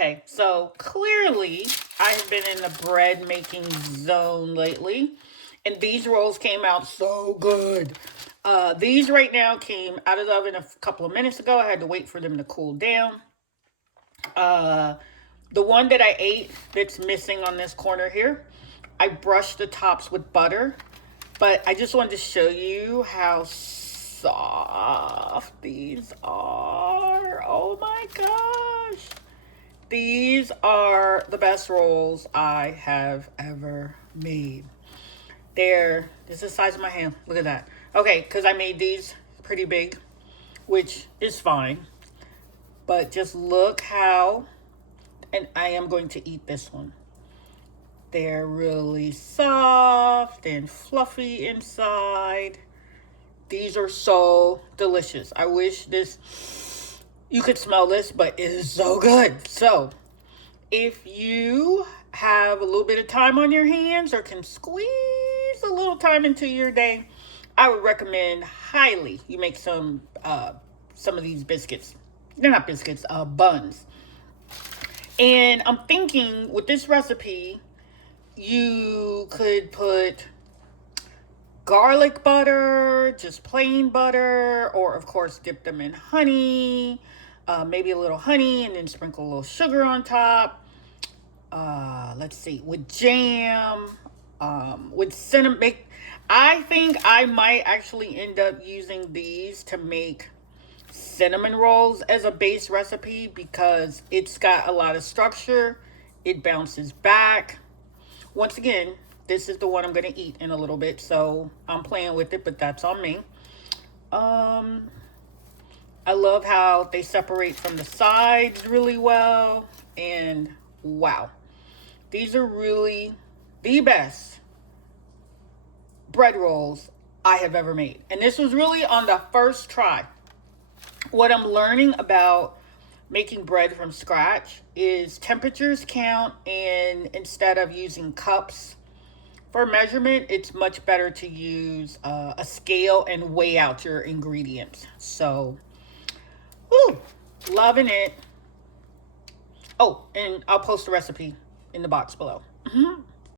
Okay, so clearly I have been in the bread making zone lately, and these rolls came out so good. These right now came out of the oven a couple of minutes ago. I had to wait for them to cool down. Uh, the one that I ate that's missing on this corner here, I brushed the tops with butter, but I just wanted to show you how soft these are. Oh my gosh. These are the best rolls I have ever made. This is the size of my hand. Look at that. Okay, because I made these pretty big, which is fine. But just look how, and I am going to eat this one. They're really soft and fluffy inside. These are so delicious. I wish you could smell this, but it is so good. So if you have a little bit of time on your hands or can squeeze a little time into your day, I would recommend highly you make some of these biscuits. They're not biscuits, buns. And I'm thinking with this recipe, you could put garlic butter, just plain butter, or of course dip them in honey, maybe a little honey, and then sprinkle a little sugar on top. Let's see, with jam, with cinnamon. I think I might actually end up using these to make cinnamon rolls as a base recipe because it's got a lot of structure. It bounces back. Once again, this is the one I'm going to eat in a little bit, so I'm playing with it, but that's on me. I love how they separate from the sides really well, and wow. These are really the best bread rolls I have ever made. And this was really on the first try. What I'm learning about making bread from scratch is temperatures count, and instead of using cups for measurement, it's much better to use a scale and weigh out your ingredients. So, woo, loving it. Oh, and I'll post the recipe in the box below.